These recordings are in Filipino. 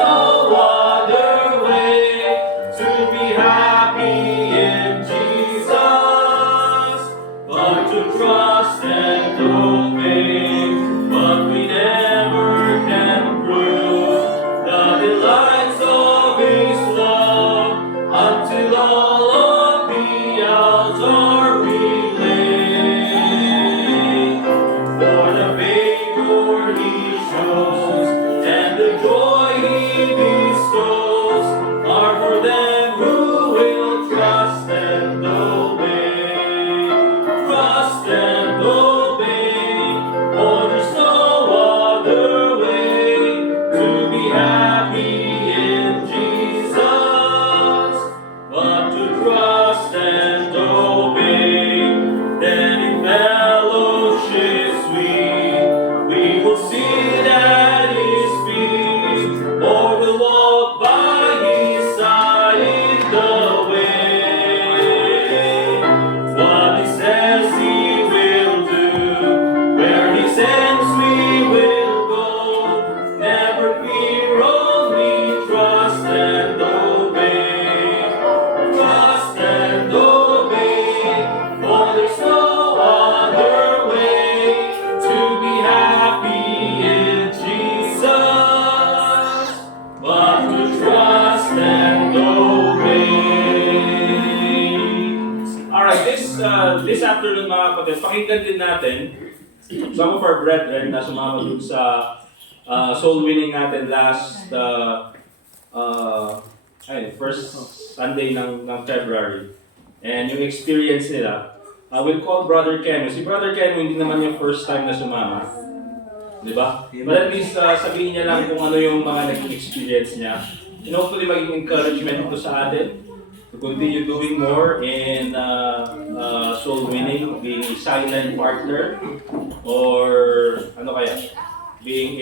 no other way to be happy in Jesus but to trust and obey. But we never can prove the delights of His love until all of the altar we lay. For the favor He shows and the joy He bestows are for them who will trust and obey. Trust and obey, for there's no other way to be happy in Jesus but to trust and obey. Then in fellowship sweet we will sit at His feet, or will walk by His side in the way. What He says He will do, where He sends we will go. Never fear, only trust and obey. Trust and obey, for there's no other way to be happy in Jesus but to trust and obey. Alright, this afternoon mga kapatid, pakinggan din natin some of our brethren na sumama dun sa soul winning natin last first Sunday ng February. And yung experience nila, we'll call Brother Ken. Si Brother Ken, hindi naman yung first time na sumama. Di ba? But at least sabihin niya lang kung ano yung mga naging experience niya. And hopefully maging encouragement ito sa atin to continue doing more in soul winning, being a silent partner, or ano kaya, being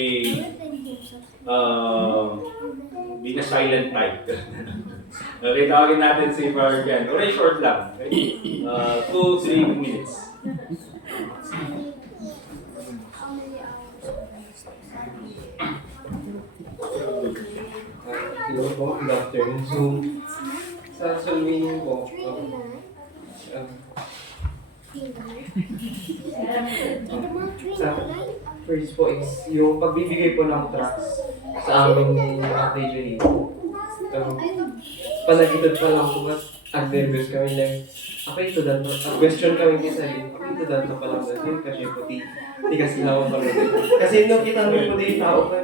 a silent type. Okay, tawagin natin si Brother Ken. Very short lang. Okay? 2-3 minutes. Hello po, good afternoon. So, sa Solwinin po, sa first po is yung pagbibigay po ng tracts sa amin ni Ate Julie. Panagitod pa lang po at nervous kami like, ako ito dato, question kami ni Salim, ako ito dato pa lang dato, kasi po di kasi naman pa lang. Kasi nung kita mo po di tao ka,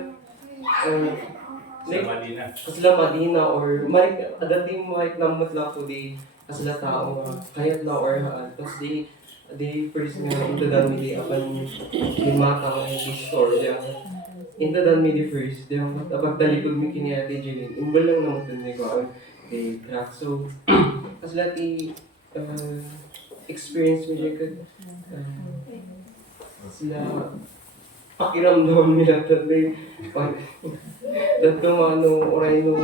kasila Madina or adating mahit namot lang po di kasila tao kayat na or tapos di first nga into the media apan limata ng store diyan into the media first diyan tapag talikod mi kini Ate Jeline imbal lang naman din ko di crack so kasila ti experience mi jud sila pakiramdam nila tatay pag dato oray no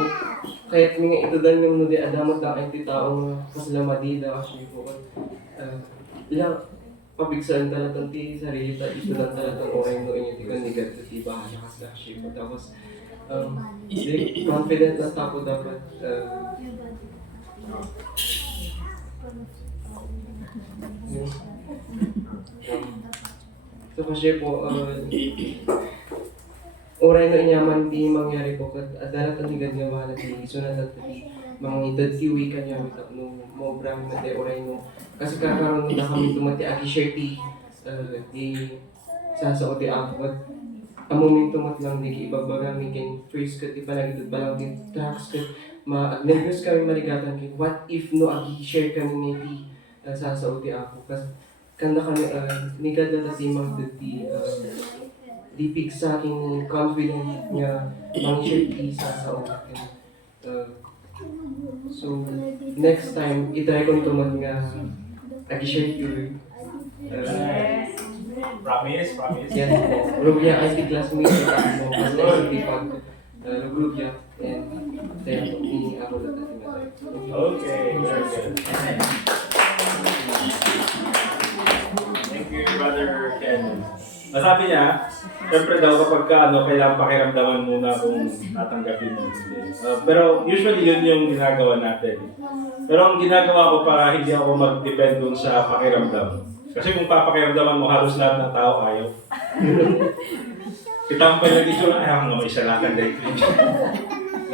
kahit mga ito dan yung di adamat na kayo tao kasila madida kasi po ilang pabigsan talagang ti sarili ta ito lang talagang oray no inyo tigan nigat ti bahala kasila kasi po tapos confident na tapo dapat so kasi po oray na inyaman di mangyari po kat adalat ang higad nga bahala di sunod at mga edad tiwi ka niya no mo brami na di oray no kasi kakaroon na kami tumati agi share di sasao di apat ang momento mat lang di ibabaga mi ken first kat ipanagitod ba lang di tracks kat nervous kami maligatan kin what if no agi share kami ni sasao di apat kas kanda kami nigad na simang di pig sa aking confident niya mang-share di sa akin. So, next time, itry ko nito nga nag-share you. Promise? Yes po. Rubia ay si classmate ko kasi hindi pag Rubia and then ni ako na Okay, very good. Thank you, Brother Ken. Sabi niya, syempre daw kapag ka, kailangan pakiramdaman muna kung tatanggapin mo. Hindi. Pero usually yun yung ginagawa natin. Pero ang ginagawa ko para hindi ako mag-depend dun sa pakiramdam. Kasi kung papakiramdaman mo, halos lahat ng tao ayaw. Kita mo pa yung issue lang, ayaw nga isa lang dahil ito.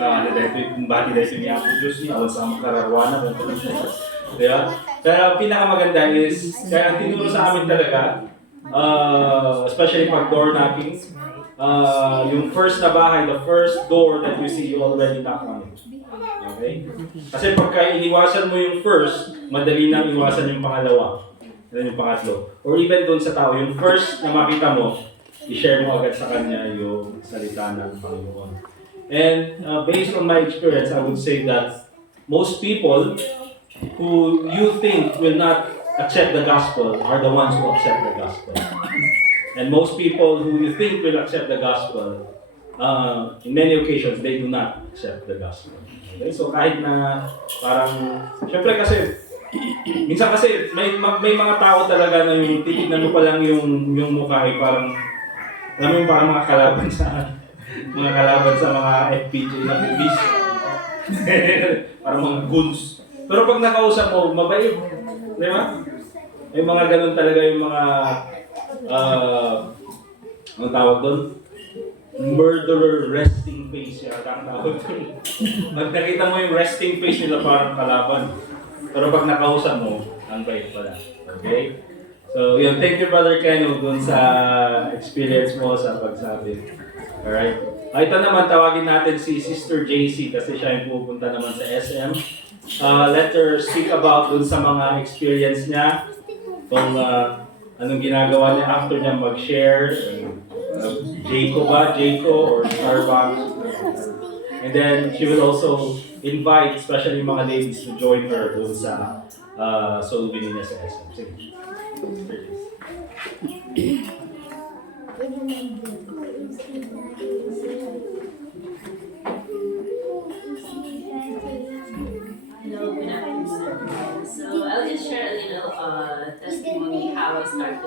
Ano dahil ito, kung bakit dahil ito niya ako Diyos niya, alam sa mga kararwana mo. Diba? Pero ang pinakamaganda is, kaya ang tinuro sa amin talaga, especially pag door knocking, yung first na bahay, the first door that you see, you already knock on it. Okay? Kasi pagka iniwasan mo yung first, madali nang iwasan yung pangalawa. Yan yung pangatlo. Or even doon sa tao, yung first na makita mo, i-share mo agad sa kanya yung salita ng Panginoon. And based on my experience, I would say that most people who you think will not accept the gospel are the ones who accept the gospel. And most people who you think will accept the gospel, in many occasions, they do not accept the gospel. Okay? So kahit na parang, syempre kasi, minsan kasi may mga tao talaga na yung titignan mo pa lang yung mukha ay parang, alam mo yung parang mga kalaban sa mga FPJ na movies. Parang mga goons. Pero pag nakausap mo, mabait. Di ba? May mga ganun talaga yung mga, anong tawag doon? Murderer resting face yata ang tawag doon. Pag nakita mo yung resting face nila, parang kalaban. Pero pag nakausap mo, ang bait pala. Okay? So, yun. Thank you, Brother Keno, dun sa experience mo sa pagsabi. Alright? Ito naman, tawagin natin si Sister JC kasi siya yung pupunta naman sa SM. Let her speak about dun sa mga experience niya. Kung anong ginagawa niya after niya mag-share. Jayco or Starbucks. And then, she will also invite, especially mga ladies, to join her dun sa soul winning niya sa SM. Sige. Hello, good afternoon. So I'll just share a little testimony how I started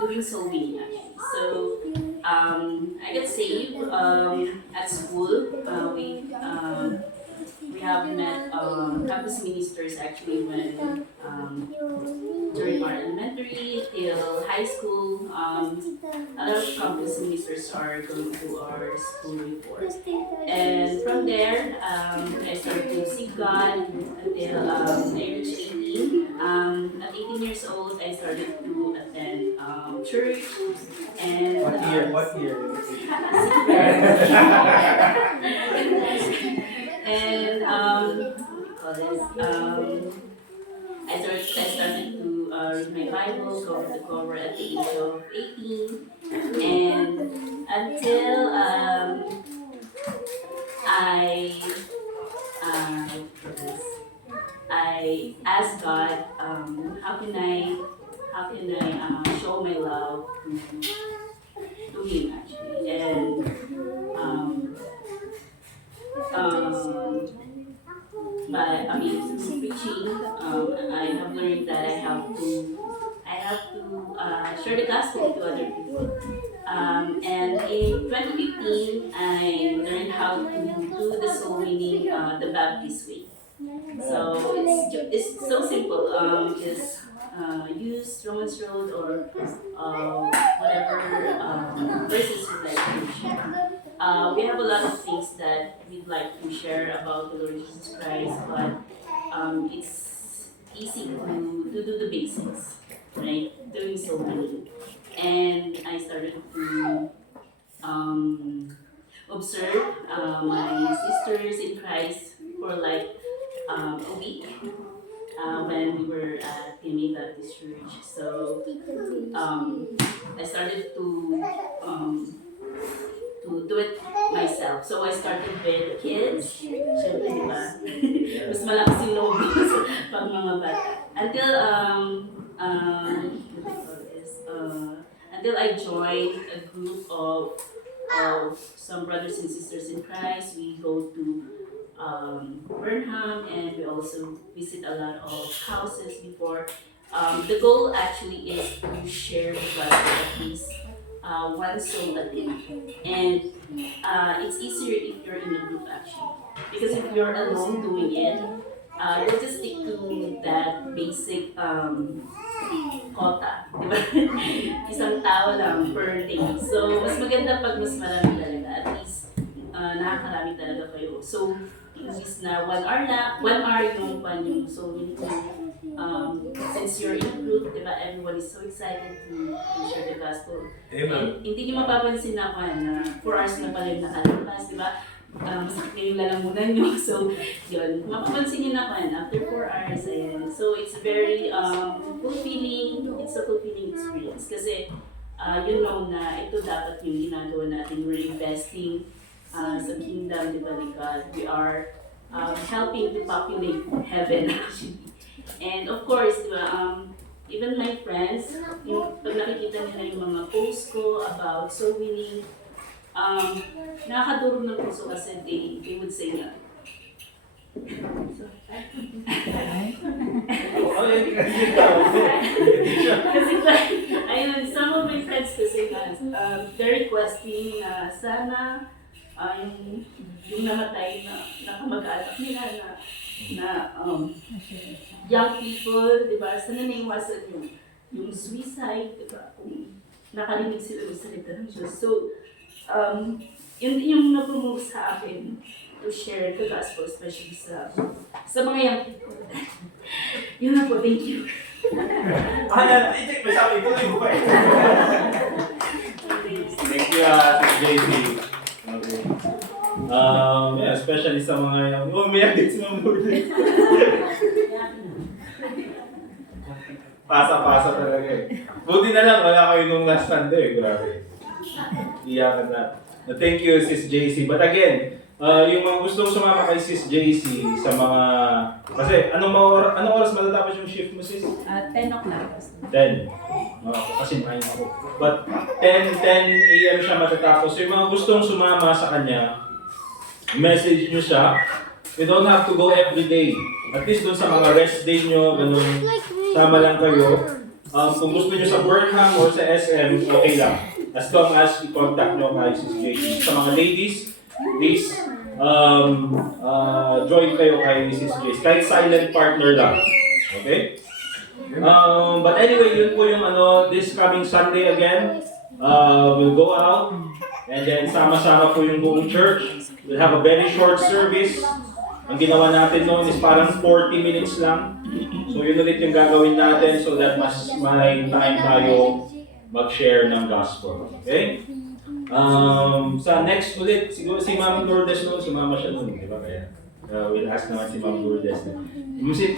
doing soul winning actually. So I got saved at school. We have met campus ministers actually when during our elementary till high school. A lot of campus ministers are going to our school before. And from there, I started to seek God until I reached 18. At 18 years old, I started to attend church. And What year? and what do you call this? I started to read my Bible cover to cover at the age of 18, and until I asked God, how can I show my love to Him actually, and but I mean, through preaching, I have learned that I have to share the gospel to other people. And in 2015, I learned how to do the soul winning the Baptist way. So it's so simple. Just use Romans Road or whatever verses you'd like to share. We have a lot of things that we'd like to share about the Lord Jesus Christ, but it's easy to do the basics, right? Doing so many. And I started to observe my sisters in Christ for like a week when we were at PMA Baptist Church. So I started to do it myself. So I started with kids. Siyempre, di ba? Mas malakas yung loob ko sa pag mga bata. Until I joined a group of some brothers and sisters in Christ. We go to Burnham, and we also visit a lot of houses before The goal actually is to share the gospel at least one soul a day. And it's easier if you're in a group actually. Because if you're alone doing it, you'll just stick to that basic quota, di ba? Isang tao lang per day. So, mas maganda pag mas marami talaga. At least, nakakarami talaga kayo. So, imbis na 1 hour na, 1 hour yung panyo. So, we need to, since you're in a group, di ba, everyone is so excited to share the gospel. And hindi nyo mapapansin na na 4 hours na pala yung nakalipas, di ba? Masakit na yung lalamunan nyo. So, yun. Mapapansin nyo na after 4 hours, ayan. So, it's very fulfilling. It's a fulfilling experience. Kasi, you know na ito dapat yung ginagawa natin. We're investing sa kingdom, di ba, ni God. We are helping to populate heaven, actually. And of course, di ba, even my friends, yung, pag nakikita nila yung mga posts ko about soul winning, nakakadurog ng puso kasi they would say na. Kasi ayun, some of my friends kasi they're requesting na sana yung namatay na kamag-anak nila na young people, di ba, sana naiwasan yung suicide, di ba, kung nakarinig sila ng salita ng Diyos. So, yun din yung napromote sa akin to share the gospel, especially sa mga young people. Yun na po, thank you. Thank you, Sis JC. Okay. Yeah, especially sa mga young... umiyak din si Ma'am Lourdes. Pasa-pasa talaga eh. Buti na lang, wala kayo nung last Sunday. Grabe. Iyakan na. Thank you, Sis JC. But again, yung mga gustong sumama kay Sis JC sa mga... Kasi anong oras matatapos yung shift mo, Sis? 10 o'clock. 10. Kasi 9 ako. But 10 a.m. siya matatapos. So yung mga gustong sumama sa kanya, message nyo siya. You don't have to go every day. At least dun sa mga rest day nyo, ganun, sama lang kayo. Kung gusto nyo sa Burnham or sa SM, okay lang. As long as i-contact nyo kay Sis JC. Sa mga ladies, please, join kayo kay Sis JC. Kahit silent partner lang. Okay? But anyway, yun po yung this coming Sunday again. We'll go out and then sama-sama po yung buong church. We'll have a very short service. Ang ginawa natin noon is parang 40 minutes lang. So yun ulit yung gagawin natin so that mas may time tayo mag-share ng gospel. Okay? Sa next ulit, siguro si Ma'am Lourdes noon, sumama siya noon. Di ba kaya? We'll ask naman si Ma'am Lourdes.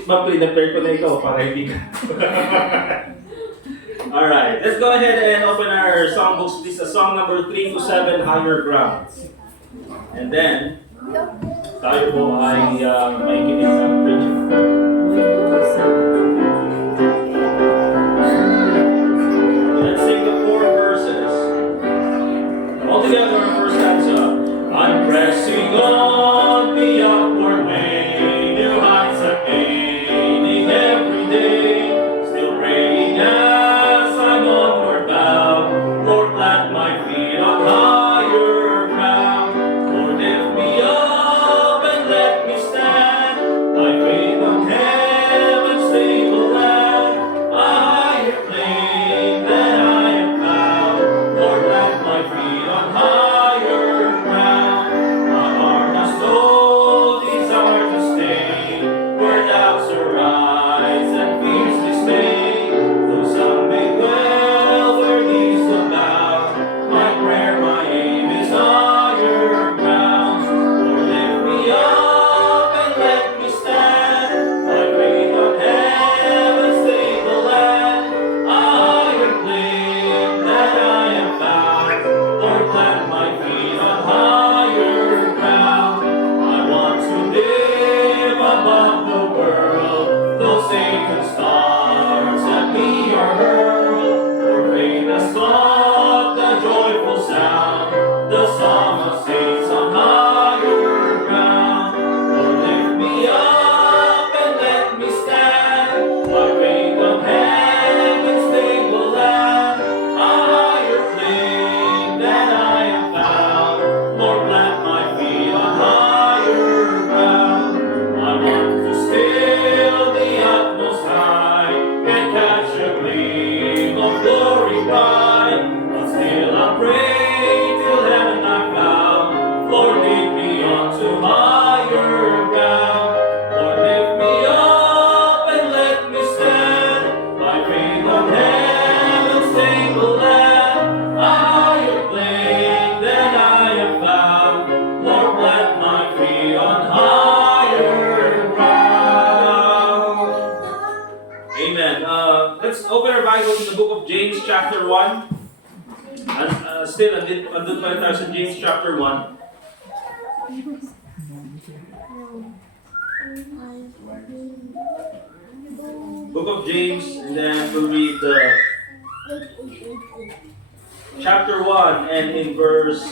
Ma'am, prepare ko na ikaw para hindi ka. Alright, let's go ahead and open our songbooks. This is song number 3 to 7, Higher Ground. And then, tayo po ay may kinig ng preaching. Let's sing the 4 verses. All together, our first stanza. I'm pressing on the upward way, new heights I'm gaining every day. Still praying as I'm onward bound. Lord, plant my feet on higher ground. Lord, lift me up and let me stand. My faith on to higher ground. Lord, lift me up and let me stand. My feet on heaven's stable land. A higher plane than I have found. Lord, plant my feet on higher ground. Amen. Let's open our Bibles in the book of James chapter 1. Still, andun pa rin tayo sa James chapter 1. Book of James, and then we'll read chapter 1 and in verse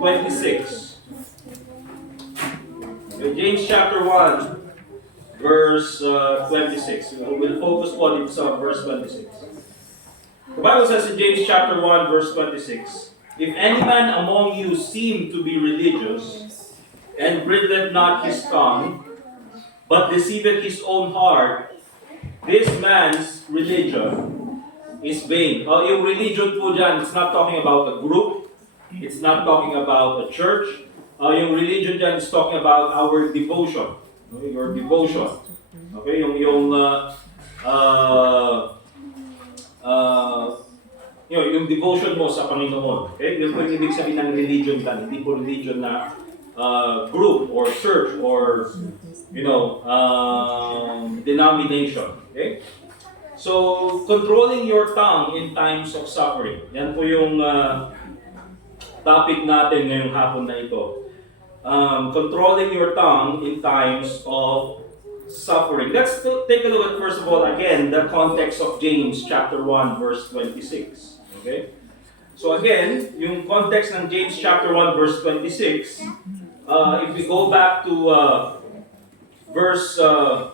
26. Okay, James chapter 1, verse 26. We'll focus on it sa verse 26. The Bible says in James chapter 1, verse 26, if any man among you seem to be religious, and bridleth not his tongue, but deceiveth his own heart, this man's religion is vain. Yung religion po dyan, it's not talking about a group, it's not talking about a church. Yung religion dyan is talking about our devotion. Okay? Your devotion. Okay? Yung devotion mo sa Panginoon. Okay? Yun po yung ibig sabihin ng religion dyan. Hindi po religion na group or church or denomination. Okay? So, controlling your tongue in times of suffering. Yan po yung topic natin ngayong hapon na ito. Controlling your tongue in times of suffering. Let's take a look at, first of all, again, the context of James chapter 1, verse 26. Okay? So again, yung context ng James chapter 1, verse 26, if we go back to verse 1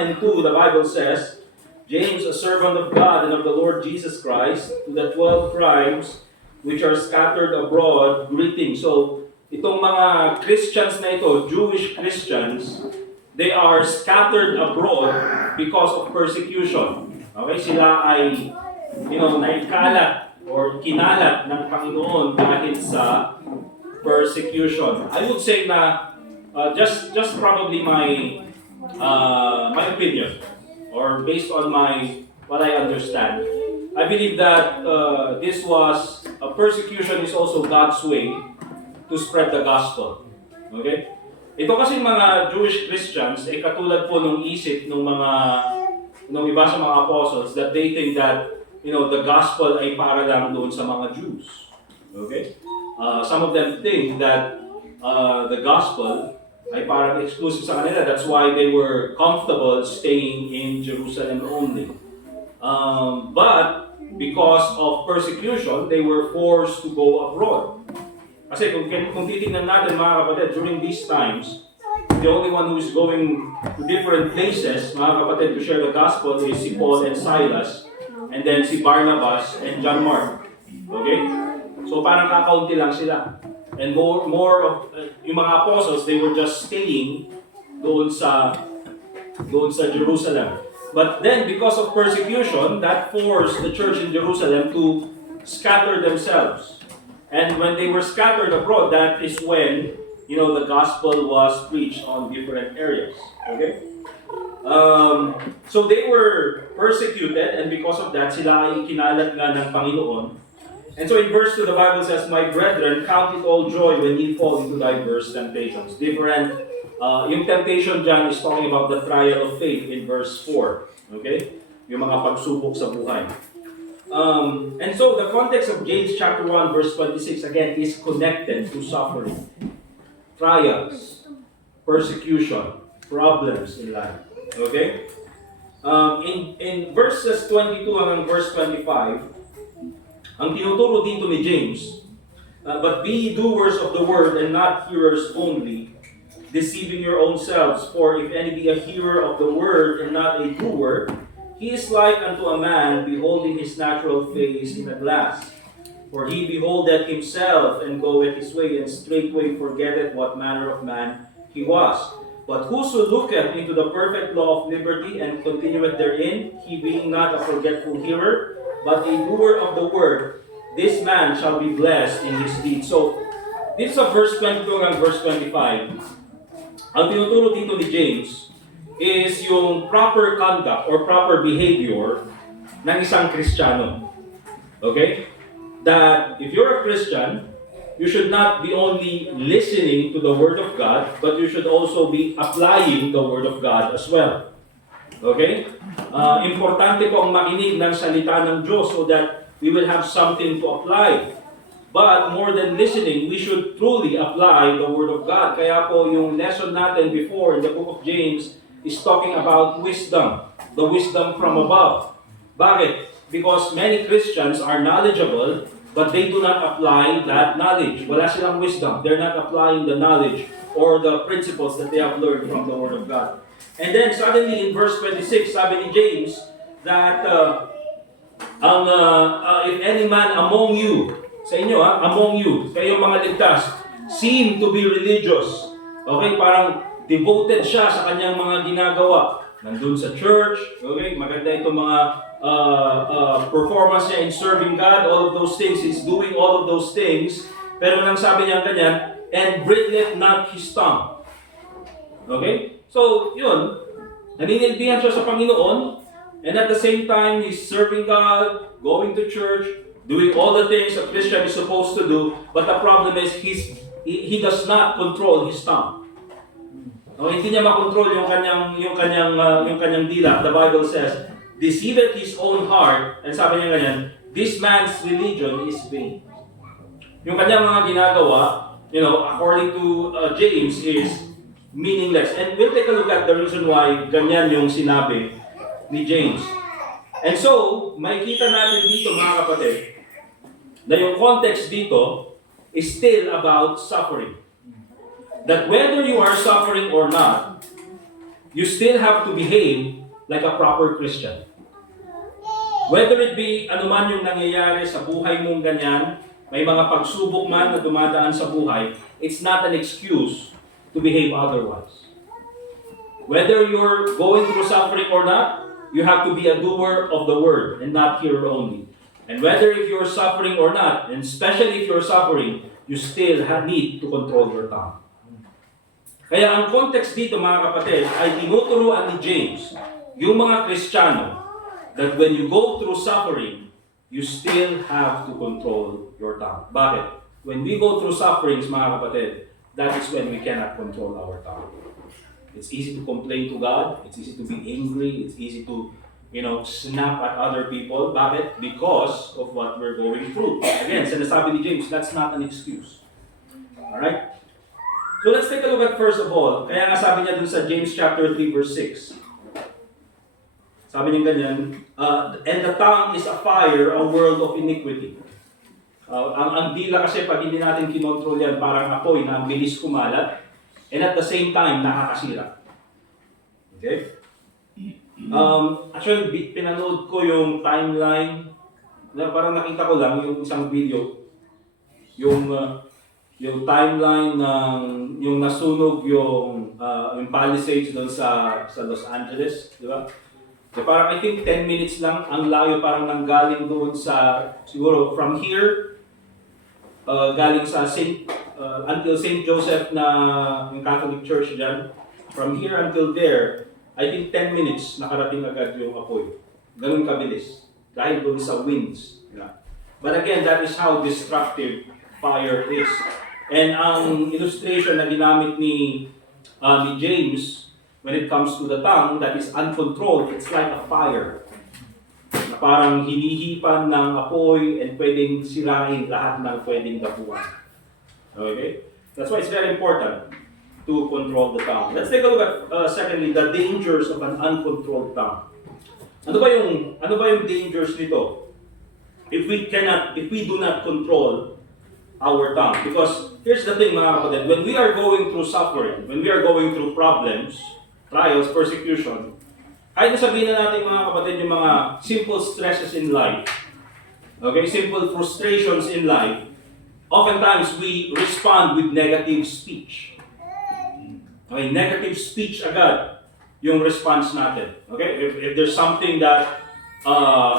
and 2, the Bible says, James, a servant of God and of the Lord Jesus Christ, to the 12 tribes which are scattered abroad, greeting. So, itong mga Christians na ito, Jewish Christians, they are scattered abroad because of persecution. Okay? Sila ay, naikalat or kinalat ng Panginoon dahil sa persecution. I would say na, just probably my opinion, or based on what I understand, I believe that this was, persecution is also God's way to spread the gospel. Okay? Ito kasi mga Jewish Christians ay katulad po nung isip nung iba sa mga apostles that they think that, the gospel ay para lang doon sa mga Jews. Okay? Some of them think that the gospel ay parang exclusive sa kanila. That's why they were comfortable staying in Jerusalem only. But because of persecution, they were forced to go abroad. Kasi kung titignan natin mga kapatid, during these times, the only one who is going to different places, mga kapatid, to share the gospel is si Paul and Silas, and then si Barnabas and John Mark. Okay? So parang kakaunti lang sila. And more of yung mga apostles, they were just staying doon sa Jerusalem. But then, because of persecution, that forced the church in Jerusalem to scatter themselves. And when they were scattered abroad, that is when, the gospel was preached on different areas. Okay? So they were persecuted, and because of that, sila ay kinalat nga ng Panginoon. And so in verse 2, the Bible says, my brethren, count it all joy when ye fall into diverse temptations. Yung temptation dyan is talking about the trial of faith in verse 4. Okay? Yung mga pagsubok sa buhay. And so the context of James chapter 1 verse 26 again is connected to suffering, trials, persecution, problems in life. Okay? In verses 22 hanggang verse 25, ang tinuturo dito ni James, but be ye doers of the word and not hearers only, deceiving your own selves. For if any be a hearer of the word and not a doer, he is like unto a man beholding his natural face in a glass. For he beholdeth himself and goeth his way, and straightway forgetteth what manner of man he was. But whoso looketh into the perfect law of liberty and continueth therein, he being not a forgetful hearer, but a doer of the word, this man shall be blessed in his deed. So, dito sa verse 22 hanggang verse 25, ang tinuturo dito ni James is yung proper conduct or proper behavior ng isang Kristiyano. Okay? That if you're a Christian, you should not be only listening to the Word of God, but you should also be applying the Word of God as well. Okay? Importante po ang makinig ng salita ng Diyos so that we will have something to apply. But more than listening, we should truly apply the Word of God. Kaya po yung lesson natin before in the book of James is talking about wisdom. The wisdom from above. Bakit? Because many Christians are knowledgeable, but they do not apply that knowledge. Wala silang wisdom. They're not applying the knowledge or the principles that they have learned from the Word of God. And then suddenly in verse 26, sabi ni James that if any man among you, sa inyo among you, kayong mga ligtas, seem to be religious. Okay, parang devoted siya sa kanyang mga ginagawa. Nandun sa church, okay, maganda itong mga performance niya in serving God, all of those things, he's doing all of those things, pero nang sabi niya ganyan, and bridleth not his tongue. Okay? So, yun, naninilbihan siya sa Panginoon, and at the same time, he's serving God, going to church, doing all the things a Christian is supposed to do, but the problem is he does not control his tongue. No, hindi niya makontrol yung kanyang dila. The Bible says, deceiveth his own heart, and sabi niya ganyan, this man's religion is vain. Yung kanyang mga ginagawa, according to James, is meaningless. And we'll take a look at the reason why ganyan yung sinabi ni James. And so, makikita natin dito mga kapatid, na yung context dito is still about suffering. That whether you are suffering or not, you still have to behave like a proper Christian. Whether it be anuman yung nangyayari sa buhay mong ganyan, may mga pagsubok man na dumadaan sa buhay, it's not an excuse to behave otherwise. Whether you're going through suffering or not, you have to be a doer of the word and not hearer only. And whether if you're suffering or not, and especially if you're suffering, you still need to control your tongue. Kaya ang context dito mga kapatid ay tinuturuan ni James, yung mga Kristiyano, that when you go through suffering, you still have to control your tongue. Bakit? When we go through sufferings mga kapatid, that is when we cannot control our tongue. It's easy to complain to God, it's easy to be angry, it's easy to snap at other people. Bakit? Because of what we're going through. Again, sinasabi ni James, that's not an excuse. Alright? So let's take a look at first of all, kaya nga sabi niya dun sa James chapter 3 verse 6. Sabi niya ganyan, and the tongue is a fire, a world of iniquity. Ang dila kasi pag hindi natin kinontrol yan, parang apoy na ang bilis kumalat, and at the same time, nakakasira. Okay? Actually, pinanood ko yung timeline, na parang nakita ko lang yung isang video, yung timeline ng yung nasunog yung Palisades doon sa Los Angeles, di ba? So parang I think 10 minutes lang ang layo parang nanggaling doon sa siguro from here galing sa until St. Joseph na yung Catholic Church diyan. From here until there, I think 10 minutes nakarating agad yung apoy. Ganun kabilis dahil doon sa winds. Yeah. But again, that is how destructive fire is. And ang illustration na ginamit ni James when it comes to the tongue that is uncontrolled, it's like a fire. Na parang hinihipan ng apoy and pwedeng sirain lahat ng pwedeng dapuan. Okay? That's why it's very important to control the tongue. Let's take a look at secondly the dangers of an uncontrolled tongue. Ano ba yung dangers nito? If we do not control our tongue. Because here's the thing mga kapatid, when we are going through suffering, when we are going through problems, trials, persecution, kahit na sabihin na natin mga kapatid yung mga simple stresses in life, okay, simple frustrations in life, oftentimes we respond with negative speech. Okay, negative speech agad yung response natin. Okay, if there's something that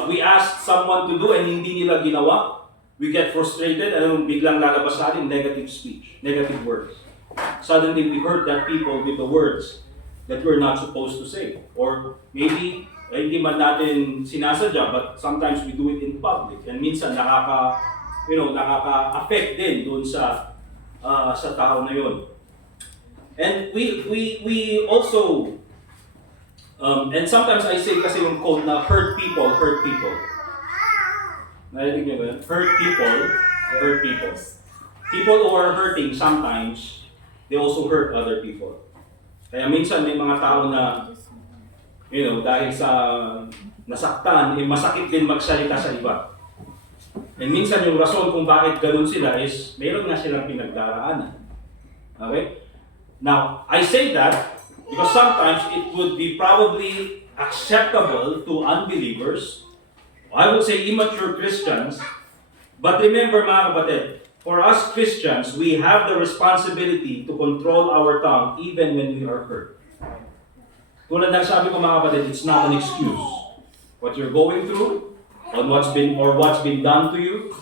we ask someone to do and hindi nila ginawa, we get frustrated, biglang lalabas sa atin, negative speech, negative words. Suddenly, we hurt that people with the words that we're not supposed to say. Or maybe, hindi man natin sinasadya, but sometimes we do it in public. And minsan, nakaka-affect din doon sa tao na yun. And we also, and sometimes I say kasi yung quote na hurt people. Narinig niyo ba yun? Hurt people. People who are hurting sometimes, they also hurt other people. Kaya minsan may mga tao na, dahil sa nasaktan, masakit din magsalita sa iba. And minsan yung rason kung bakit ganun sila is, mayroon nga silang pinagdaraanan. Okay? Now, I say that because sometimes it would be probably acceptable to unbelievers, I would say immature Christians, but remember mga kapatid, for us Christians, we have the responsibility to control our tongue even when we are hurt. Tulad ng sabi ko mga kapatid, it's not an excuse. What you're going through, on what's been done to you,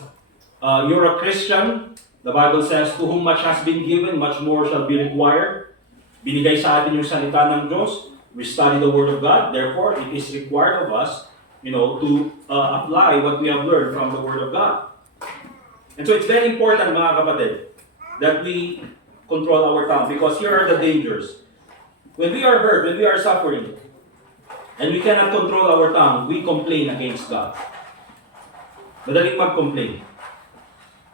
you're a Christian. The Bible says, to whom much has been given, much more shall be required. Binigay sa atin yung salita ng Diyos. We study the Word of God. Therefore, it is required of us, to apply what we have learned from the Word of God. And so it's very important, mga kapatid, that we control our tongue because here are the dangers. When we are hurt, when we are suffering, and we cannot control our tongue, we complain against God. Madaling mag-complain.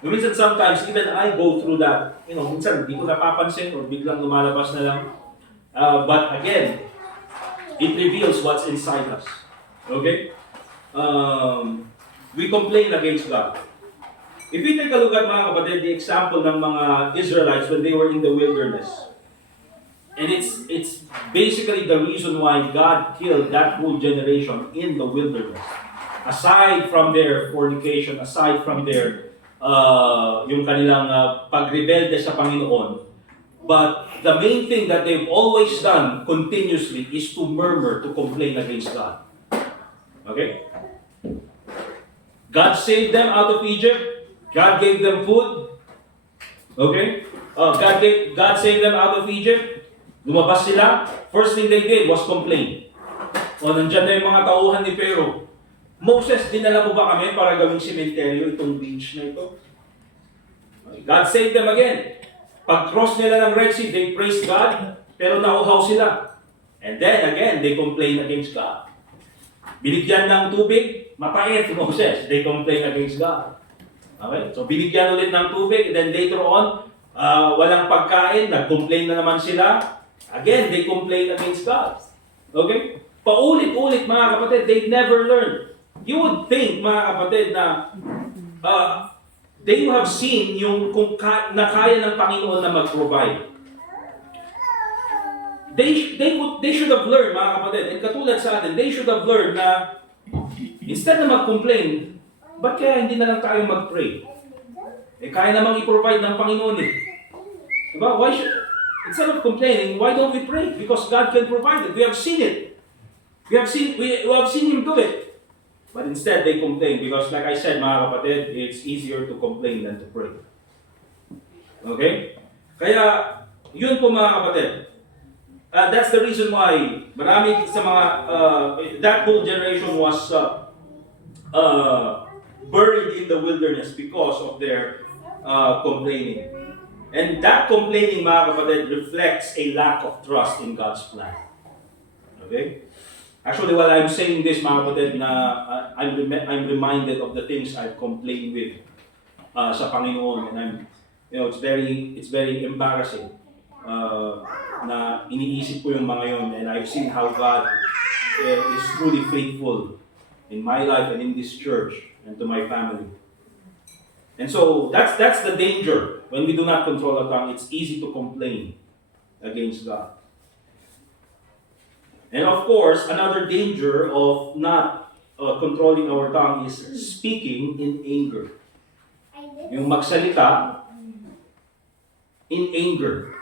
Minsan sometimes, even I go through that. Minsan hindi ko napapansin or biglang lumalabas na lang. But again, it reveals what's inside us. Okay? We complain against God. If we take a look at mga kapatid, the example ng mga Israelites when they were in the wilderness. And it's basically the reason why God killed that whole generation in the wilderness. Aside from their fornication, aside from their yung kanilang pagrebelde sa Panginoon, but the main thing that they've always done continuously is to murmur, to complain against God. Okay? God saved them out of Egypt. God gave them food. Okay? God saved them out of Egypt. Lumabas sila. First thing they did was complain. Nandyan na yung mga tauhan ni Pharaoh. Moses, dinala mo ba kami para gawing sementeryo itong beach na ito? God saved them again. Pag-cross nila ng Red Sea, they praised God, pero nauhaw sila. And then again, they complained against God. Binigyan ng tubig, mapait si Moses. They complained against God. Okay? So binigyan ulit ng tubig, and then later on, walang pagkain, nag-complain na naman sila. Again, they complained against God. Okay? Paulit-ulit mga kapatid, they never learned. You would think, mga kapatid, na they have seen na kaya ng Panginoon na mag-provide. They should have learned, mga kapatid, and katulad sa atin, they should have learned na instead na mag-complain, ba't kaya hindi na lang tayo mag-pray? Kaya namang i-provide ng Panginoon eh. Diba? Instead of complaining, why don't we pray? Because God can provide it. We have seen it. We have seen Him do it. But instead, they complain because, like I said, mga kapatid, it's easier to complain than to pray. Okay? Kaya, yun po mga kapatid. That's the reason why marami sa mga, that whole generation was buried in the wilderness because of their complaining. And that complaining, mga kapatid, reflects a lack of trust in God's plan. Okay? Actually, while I'm saying this, mga kapatid, I'm reminded of the things I've complained with sa Panginoon, and it's very embarrassing na iniisip ko yung mga yun, and I've seen how God is truly faithful in my life and in this church and to my family. And so that's the danger when we do not control our tongue. It's easy to complain against God. And of course, another danger of not controlling our tongue is speaking in anger. Yung magsalita in anger.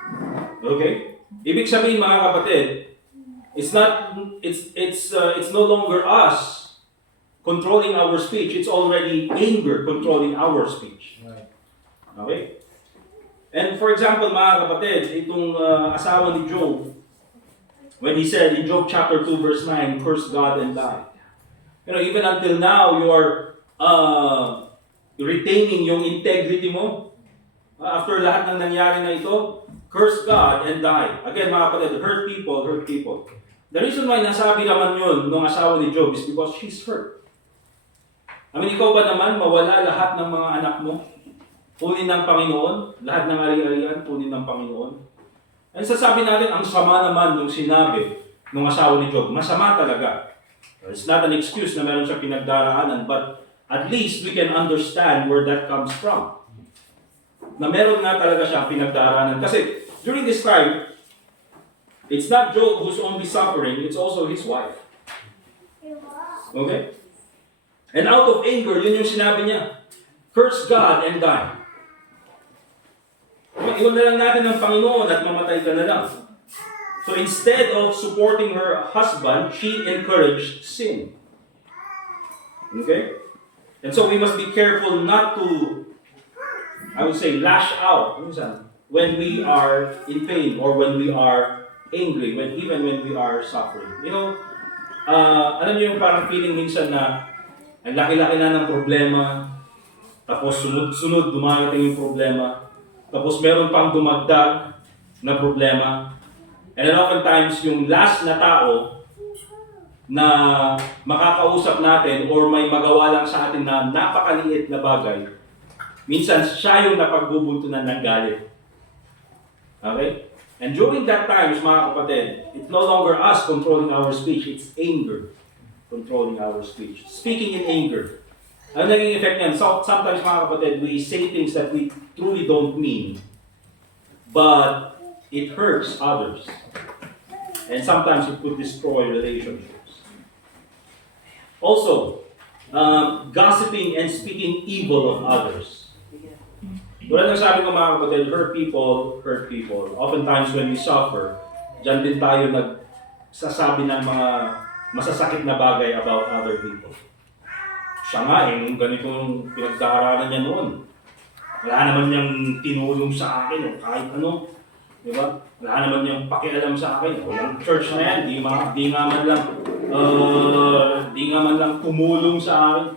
Okay? Ibig sabihin, mga kapatid, it's no longer us controlling our speech. It's already anger controlling our speech. Right. Okay? And for example, mga kapatid, itong asawa ni Job, when he said in Job chapter 2 verse 9, curse God and die. Even until now, you are retaining yung integrity mo. After lahat ng nangyari na ito, curse God and die. Again, mga kapatid, hurt people, hurt people. The reason why nasabi naman yun ng asawa ni Job is because she's hurt. Ikaw ba naman, mawala lahat ng mga anak mo? Kunin ng Panginoon, lahat ng ari-arian, kunin ng Panginoon. Ang sasabi natin, ang sama naman nung sinabi ng asawa ni Job. Masama talaga. It's not an excuse na meron siya pinagdaraanan, but at least we can understand where that comes from. Na meron nga talaga siya pinagdaraanan. Kasi during this time, it's not Job who's only suffering, it's also his wife. Okay? And out of anger, yun yung sinabi niya. Curse God and die. Iwan na lang natin ng Panginoon at mamatay ka na lang. So instead of supporting her husband, she encouraged sin. Okay? And so we must be careful not to, I would say, lash out when we are in pain or when we are angry, even when we are suffering. Alam niyo yung parang feeling minsan na ang laki-laki na ng problema, tapos sunod-sunod dumarating yung problema, tapos meron pang dumagdag na problema. And then oftentimes, yung last na tao na makakausap natin or may magawa lang sa atin na napakaliit na bagay, minsan siya yung napagbubuntunan ng galit. Okay? And during that time, mga kapatid, it's no longer us controlling our speech, it's anger controlling our speech. Speaking in anger. Ano naging effect niyan? So, sometimes, mga kapatid, we say things that we truly don't mean, but it hurts others. And sometimes it could destroy relationships. Also, gossiping and speaking evil of others. Tulad ng sabi ko, mga kapatid, hurt people, hurt people. Oftentimes when we suffer, dyan din tayo nagsasabi ng mga masasakit na bagay about other people. Siya nga ganito yung pinagdaraanan niya noon. Wala naman niyang tinulong sa akin o kahit ano. Di ba? Wala naman niyang pakialam sa akin. O yung church na yan, di nga man lang tumulong sa akin.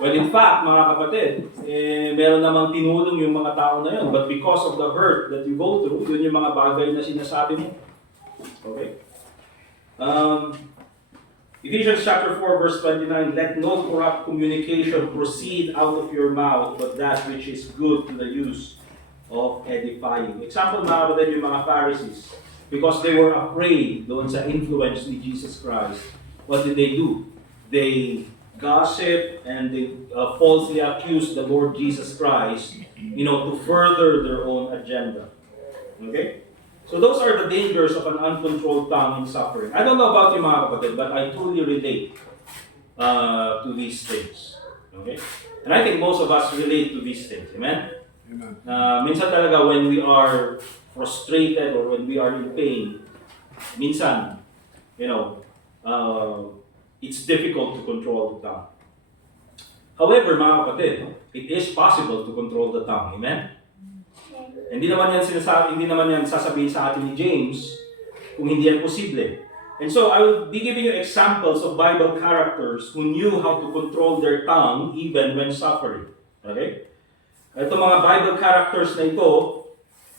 Well, in fact, mga kapatid, meron namang tinulong yung mga tao na yun. But because of the hurt that you go through, yun yung mga bagay na sinasabi mo. Okay? Ephesians chapter 4 verse 29, let no corrupt communication proceed out of your mouth, but that which is good to the use of edifying. Example, mga kapatid, yung mga Pharisees, because they were afraid doon sa influence ni Jesus Christ, what did they do? They gossip and they falsely accuse the Lord Jesus Christ, to further their own agenda. Okay? So those are the dangers of an uncontrolled tongue in suffering. I don't know about you, mga kapatid, but I truly relate to these things. Okay? And I think most of us relate to these things. Amen? Amen. Minsan talaga when we are frustrated or when we are in pain, minsan, it's difficult to control the tongue. However, mga kapatid, it is possible to control the tongue. Amen? Hindi naman yan sasabihin sa atin ni James kung hindi yan posible. And so, I will be giving you examples of Bible characters who knew how to control their tongue even when suffering. Okay? Ito mga Bible characters na ito,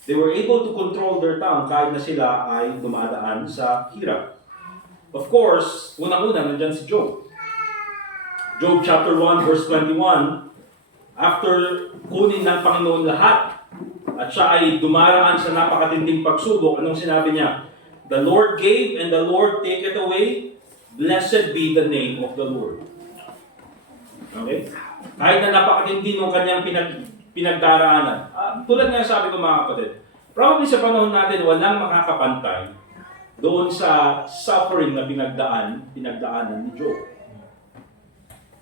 they were able to control their tongue kahit na sila ay dumadaan sa hirap. Of course, unang-una, nandyan si Job. Job chapter 1 verse 21, after kunin ng Panginoon lahat, at siya ay dumaraan sa napakatinding pagsubok, anong sinabi niya? The Lord gave and the Lord take it away. Blessed be the name of the Lord. Okay? Kahit na napakatindi nung kanyang pinagdaraanan. Tulad nga sabi ko, mga kapatid, probably sa panahon natin, walang makakapantay doon sa suffering na pinagdaanan ni Job.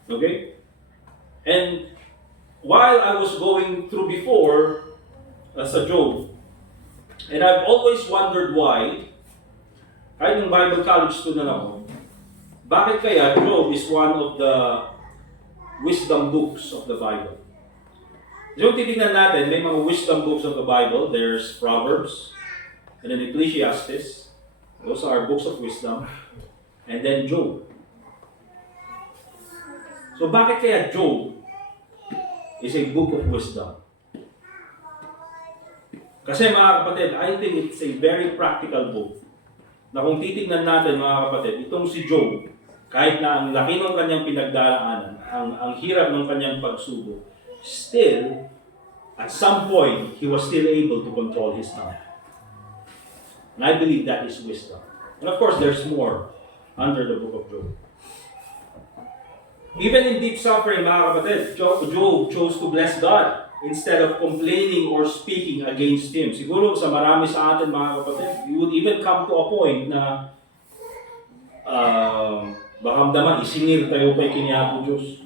Okay? And while I was going through before, sa Job, and I've always wondered why, kahit yung Bible college student ako, bakit kaya Job is one of the wisdom books of the Bible? So, titignan natin, may mga wisdom books of the Bible. There's Proverbs, and then Ecclesiastes. Those are books of wisdom. And then Job. So, bakit kaya Job is a book of wisdom? Kasi mga kapatid, I think it's a very practical book. Na kung titignan natin mga kapatid, itong si Job, kahit na ang laki ng kanyang pinagdaraanan, ang hirap ng kanyang pagsubok, still, at some point, he was still able to control his tongue. And I believe that is wisdom. And of course, there's more under the book of Job. Even in deep suffering, mga kapatid, Job chose to bless God instead of complaining or speaking against Him. Siguro sa marami sa atin, mga kapatid, you would even come to a point na baka damang isingil tayo pa'y kiniyapo Diyos.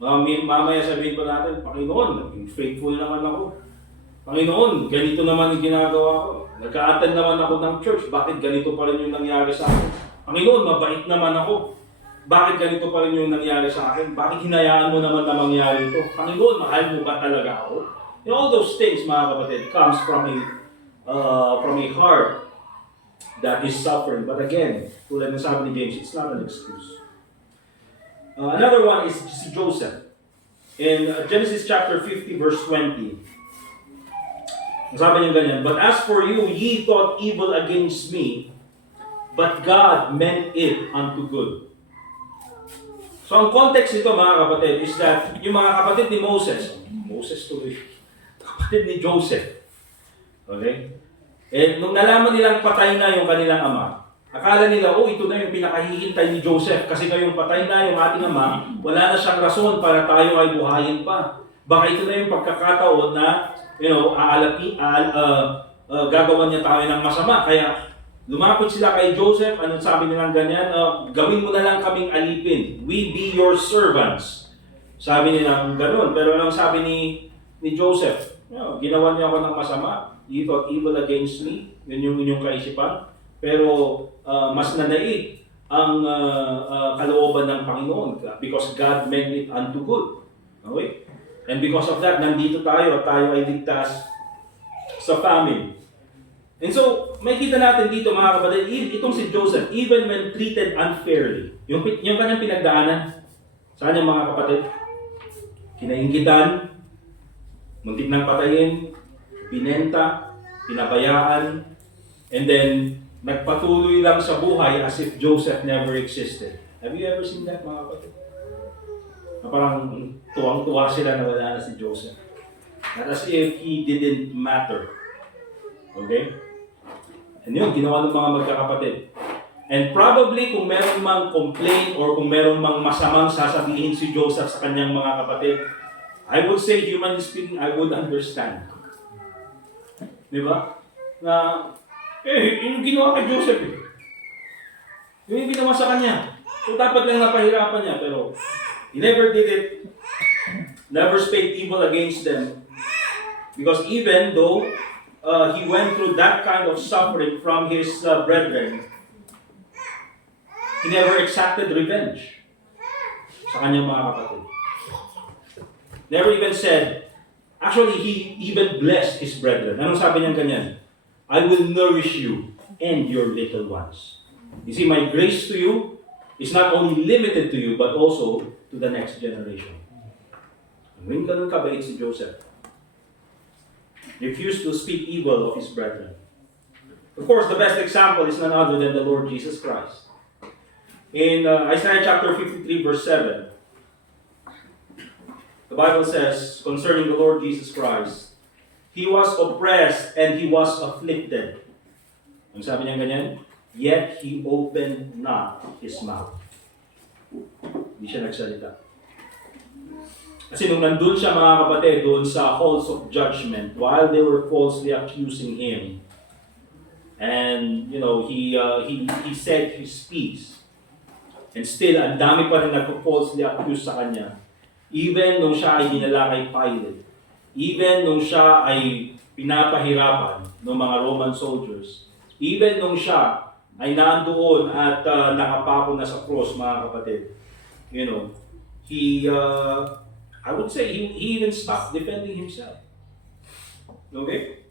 Mamaya sabihin pa natin, Panginoon, naging faithful naman ako. Panginoon, ganito naman yung ginagawa ko. Nagka-attend naman ako ng church, bakit ganito pa rin yung nangyari sa akin? Panginoon, mabait naman ako. Bakit ganito pa rin yung nangyari sa akin? Bakit hinayaan mo naman na mangyari ito? Panginoon, mahal mo ba talaga ako? And all those things, mga kapatid, comes from a heart that is suffering. But again, tulad ng sabi ni James, it's not an excuse. Another one is si Joseph. In Genesis chapter 50, verse 20, sabi niya ganyan, "But as for you, ye thought evil against me, but God meant it unto good." So ang context nito, mga kapatid, is that yung mga kapatid ni Moses tuloy, kapatid ni Joseph, okay? And nung nalaman nilang patay na yung kanilang ama, akala nila, ito na yung pinakahihintay ni Joseph kasi ngayong patay na yung ating ama, wala na siyang rason para tayo ay buhayin pa. Baka ito na yung pagkakataon na, gagawan niya tayo ng masama. Kaya lumapit sila kay Joseph, anong sabi nilang ganyan? Gawin mo na lang kaming alipin. We be your servants. Sabi nilang ganoon. Pero anong sabi ni Joseph? Ginawa niya ako ng masama. You thought evil against me. Yun yung inyong kaisipan. Pero mas nanaig ang kalooban ng Panginoon because God meant it unto good. Okay? And because of that, nandito tayo at tayo ay ligtas sa famine. And so, may kita natin dito mga kapatid, itong si Joseph, even when treated unfairly, yung kanyang pinagdaanan, sa kanyang mga kapatid, kinainggitan, muntik ng patayin, binenta, pinabayaan, and then nagpatuloy lang sa buhay as if Joseph never existed. Have you ever seen that, mga kapatid? Na parang tuwang-tuwa sila na wala na si Joseph. Not as if he didn't matter. Okay? And yun, ginawa ng mga magkakapatid. And probably kung meron mang complaint or kung meron mang masamang sasabihin si Joseph sa kanyang mga kapatid, I would say, humanly speaking, I would understand. Di ba? Na, yung ginawa kay Joseph eh. Yung ginawa sa kanya. So dapat lang napahirapan niya, pero he never did it. Never spake evil against them. Because even though he went through that kind of suffering from his brethren, he never exacted revenge sa kanyang mga kapatid. Never even said, actually he even blessed his brethren. Anong sabi niya ganyan? I will nourish you and your little ones. You see, my grace to you is not only limited to you, but also to the next generation. Ngayon ganun kabait si Joseph. Refused to speak evil of his brethren. Of course, the best example is none other than the Lord Jesus Christ. In Isaiah chapter 53, verse 7, the Bible says concerning the Lord Jesus Christ, He was oppressed and He was afflicted. Ang sabi niya ganyan? Yet He opened not His mouth. Hindi siya nagsalita. Kasi nung nandun siya mga kapatid, doon sa halls of judgment, while they were falsely accusing Him, and he said His piece, and still, ang dami pa rin nagpo-falsely accuse sa Kanya. Even nung siya ay dinala kay Pilate, even nung siya ay pinapahirapan ng mga Roman soldiers, even nung siya ay nandoon at nakapako na sa cross, mga kapatid, you know, I would say he even stopped defending himself. Okay?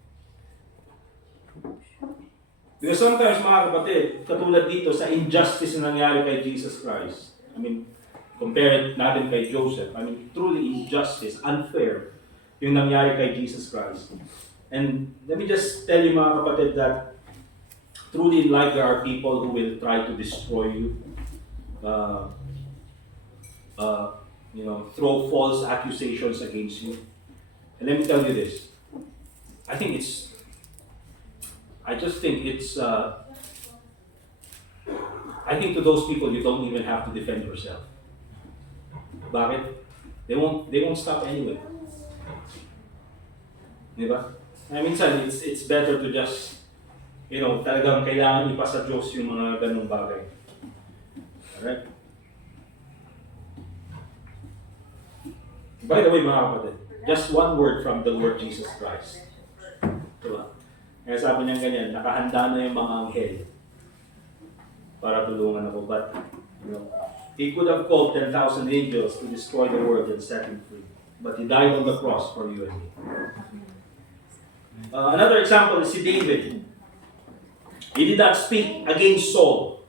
Because sometimes, mga kapatid, katulad dito sa injustice na nangyari kay Jesus Christ, I mean, compare natin kay Joseph, I mean, truly injustice, unfair, yung nangyari kay Jesus Christ. And let me just tell you, mga kapatid, that truly in life there are people who will try to destroy you, throw false accusations against you. And let me tell you this, I think to those people, you don't even have to defend yourself. Bakit? They won't stop anyway. Diba? Minsan, it's better to just, talagang kailangan ipasa Diyos yung mga ganung bagay. Alright? By the way, mga kapatid, just one word from the Lord Jesus Christ. Diba? Kaya sabi niya ganyan, nakahanda na yung mga anghel para tulungan ako. But, He could have called 10,000 angels to destroy the world and set him free. But He died on the cross for you and me. Another example is si David. He did not speak against Saul.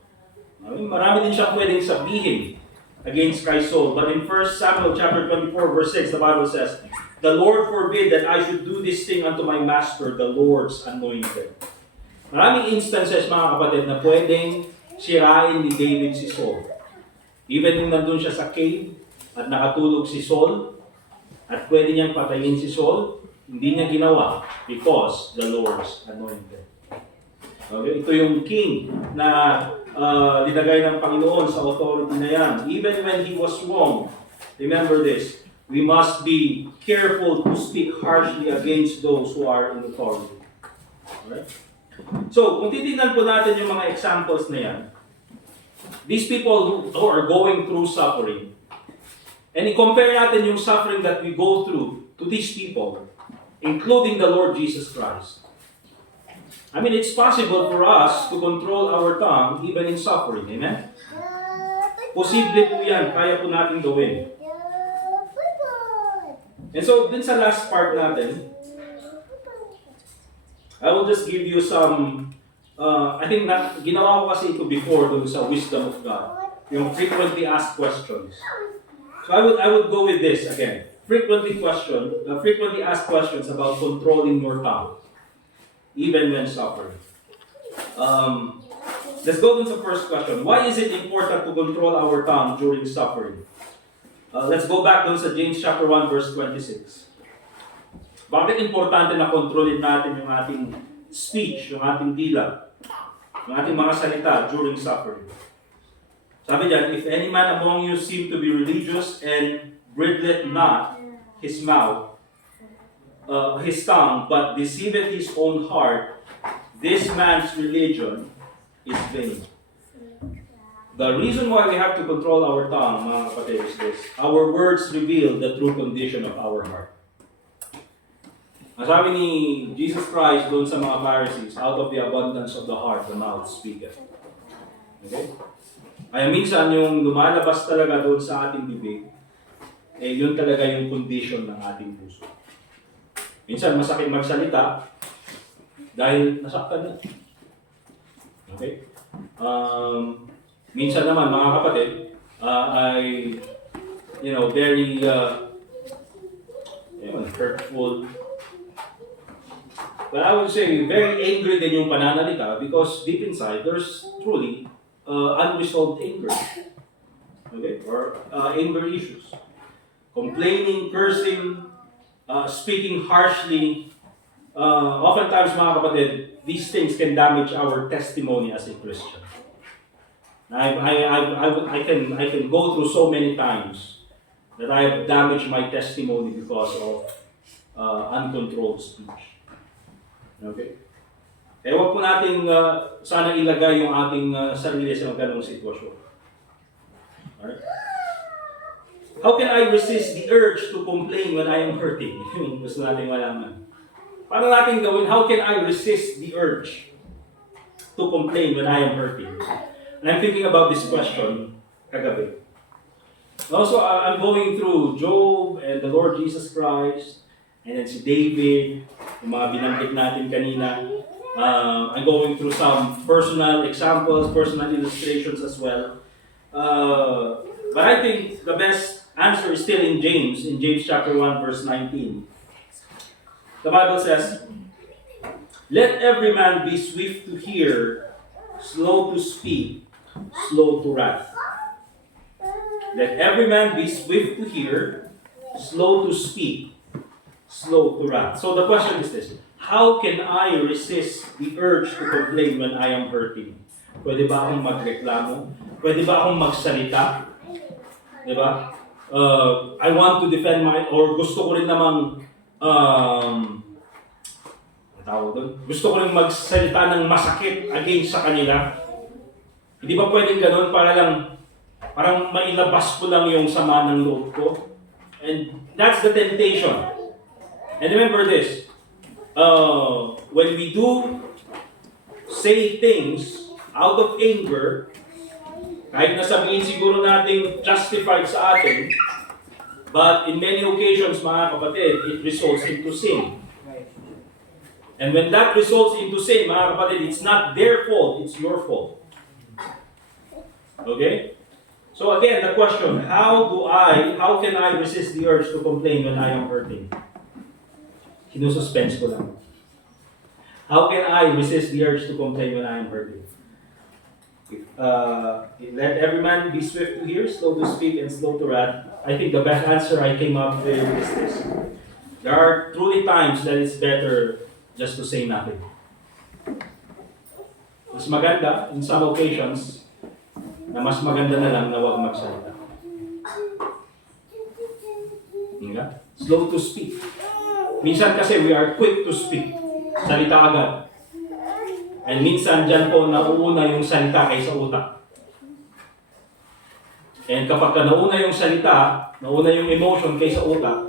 Marami din siyang pwedeng sabihin against kay Saul. But in 1 Samuel chapter 24, verse 6, the Bible says, "The Lord forbid that I should do this thing unto my master, the Lord's anointed." Maraming instances, mga kapatid, na pwedeng sirain ni David si Saul. Even nung nandun siya sa cave at nakatulog si Saul, at pwede niyang patayin si Saul, hindi niya ginawa because the Lord's anointed. Okay? Ito yung king na linagay ng Panginoon sa authority na yan. Even when he was wrong, remember this, we must be careful to speak harshly against those who are in authority. Alright? So, kung titignan po natin yung mga examples na yan, these people who are going through suffering, and i-compare natin yung suffering that we go through to these people, including the Lord Jesus Christ. I mean, it's possible for us to control our tongue even in suffering. Amen? Posible po yan. Kaya po natin gawin. And so, din sa last part natin, I will just give you some, I think ginawa ko kasi ito before dun sa wisdom of God. Yung frequently asked questions. So I would go with this again. Frequently asked questions about controlling your tongue, even when suffering. Let's go dun sa first question. Why is it important to control our tongue during suffering? Let's go back dun sa James chapter 1 verse 26. Bakit importante na kontrolin natin yung ating speech, yung ating dila, yung ating mga salita during suffering? Sabi diyan, if any man among you seem to be religious and bridleth not his tongue, but deceiveth his own heart, this man's religion is vain. The reason why we have to control our tongue, mga kapatid, is this. Our words reveal the true condition of our heart. Ang sabi ni Jesus Christ doon sa mga Pharisees, out of the abundance of the heart, the mouth speaketh. Okay? Kaya minsan yung lumalabas talaga doon sa ating bibig, yun talaga yung condition ng ating puso. Minsan masakit magsalita dahil nasaktan na. Okay? Minsan naman, mga kapatid, ay, very hurtful. But I would say, very angry din yung pananalita because deep inside, there's truly unresolved anger. Okay? Or anger issues. Complaining, cursing, speaking harshly. Oftentimes, mga kapatid, these things can damage our testimony as a Christian. I can go through so many times that I have damaged my testimony because of uncontrolled speech. Okay? Kaya huwag po natin sana ilagay yung ating sarili sa ganong sitwasyon. Alright? How can I resist the urge to complain when I am hurting? Gusto natin malaman. Paano natin gawin? How can I resist the urge to complain when I am hurting? And I'm thinking about this question kagabi. Also, I'm going through Job and the Lord Jesus Christ, and then si David, yung mga binanggit natin kanina. I'm going through some personal examples, personal illustrations as well. But I think the best answer is still in James chapter 1, verse 19. The Bible says, "Let every man be swift to hear, slow to speak, slow to wrath." Let every man be swift to hear, slow to speak, slow to wrath. So the question is this: how can I resist the urge to complain when I am hurting? Pwede ba akong magreklamo? Pwede ba akong magsalita? Diba? I want to defend or gusto ko rin namang, gusto ko rin magsalita ng masakit against sa kanila. Hindi ba pwedeng ganun parang mailabas ko lang yung sama ng loob ko? And that's the temptation. And remember this, when we do say things out of anger, kahit na sabihin siguro natin justified sa atin, but in many occasions, mga kapatid, it results into sin. And when that results into sin, mga kapatid, it's not their fault, it's your fault. Okay? So again, the question, how can I resist the urge to complain when I am hurting? Sinususpense ko lang. How can I resist the urge to complain when I am hurting? Let every man be swift to hear, slow to speak, and slow to wrath. I think the best answer I came up with is this. There are truly times that it's better just to say nothing. Mas maganda, in some occasions, na mas maganda na lang na huwag magsalita. Hinga? Slow to speak. Minsan kasi we are quick to speak. Salita agad. And minsan dyan po nauuna yung salita kaysa utak. And kapag nauna yung salita, nauna yung emotion kaysa utak,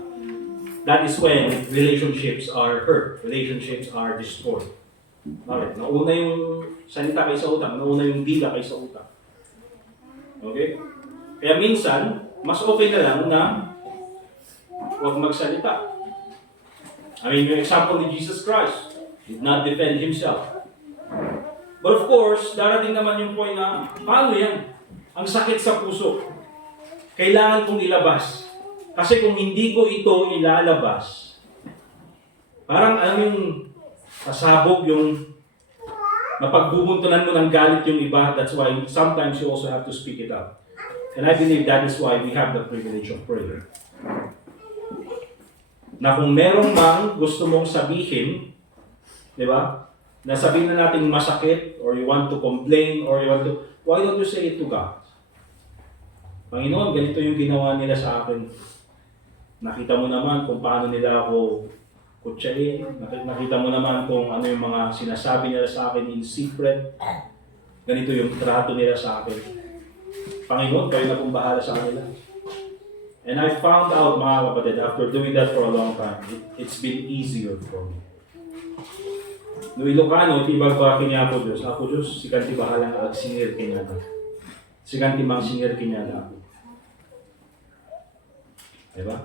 that is when relationships are hurt. Relationships are destroyed. Bakit? Nauna yung salita kaysa utak, nauna yung dila kaysa utak. Okay? Kaya minsan, mas okay na lang na huwag magsalita. I mean, yung example ni Jesus Christ, did not defend himself. But of course, darating naman yung point na, paano yan? Ang sakit sa puso. Kailangan kong ilabas. Kasi kung hindi ko ito ilalabas, parang yung pasabog, yung mapagbubuntunan mo ng galit yung iba. That's why sometimes you also have to speak it out. And I believe that is why we have the privilege of prayer. Na kung merong mang gusto mong sabihin, di ba? Na sabihin na natin masakit, or you want to complain, or you want to, why don't you say it to God? Panginoon, ganito yung ginawa nila sa akin. Nakita mo naman kung paano nila ako kutsain. Nakita mo naman kung ano yung mga sinasabi nila sa akin in secret. Ganito yung trato nila sa akin. Panginoon, kayo na pong bahala sa kanila. And I found out, mga kapatid, after doing that for a long time, it's been easier for me. No Ilocano, ibagbakin niya ako Diyos. Ako Diyos, sikanti bahala na agsingir kinyada. Sikanti mang singir kinyada ako. Diba?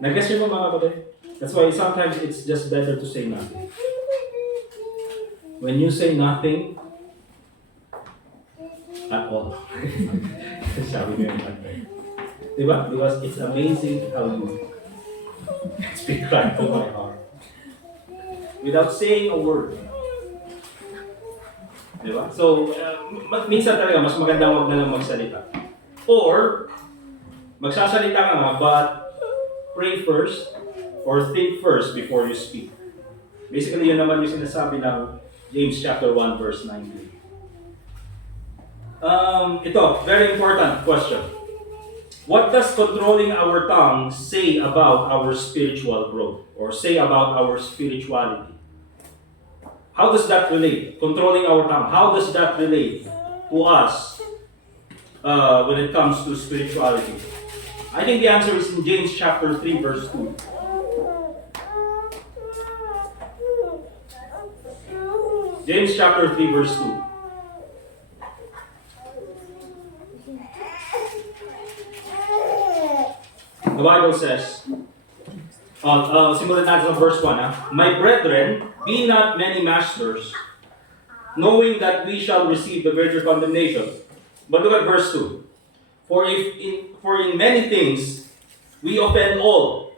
Nag-guess yun mo mga kapatid? That's why sometimes it's just better to say nothing. When you say nothing, at all. Sabi niyo yung kapatid. Diba? Because it's amazing how you speak right to my heart. Without saying a word. Diba? So, minsan talaga, mas maganda wag na lang magsalita. Or, magsasalita ka nga, but pray first, or think first before you speak. Basically, yun naman yung sinasabi ng James chapter 1, verse 19. Ito, very important question. What does controlling our tongue say about our spiritual growth? Or say about our spirituality? How does that relate? Controlling our tongue, how does that relate to us when it comes to spirituality? I think the answer is in James chapter 3, verse 2. James chapter 3 verse 2. The Bible says, simulan natin sa verse 1. My brethren, be not many masters, knowing that we shall receive the greater condemnation. But look at verse 2. For in many things we offend all.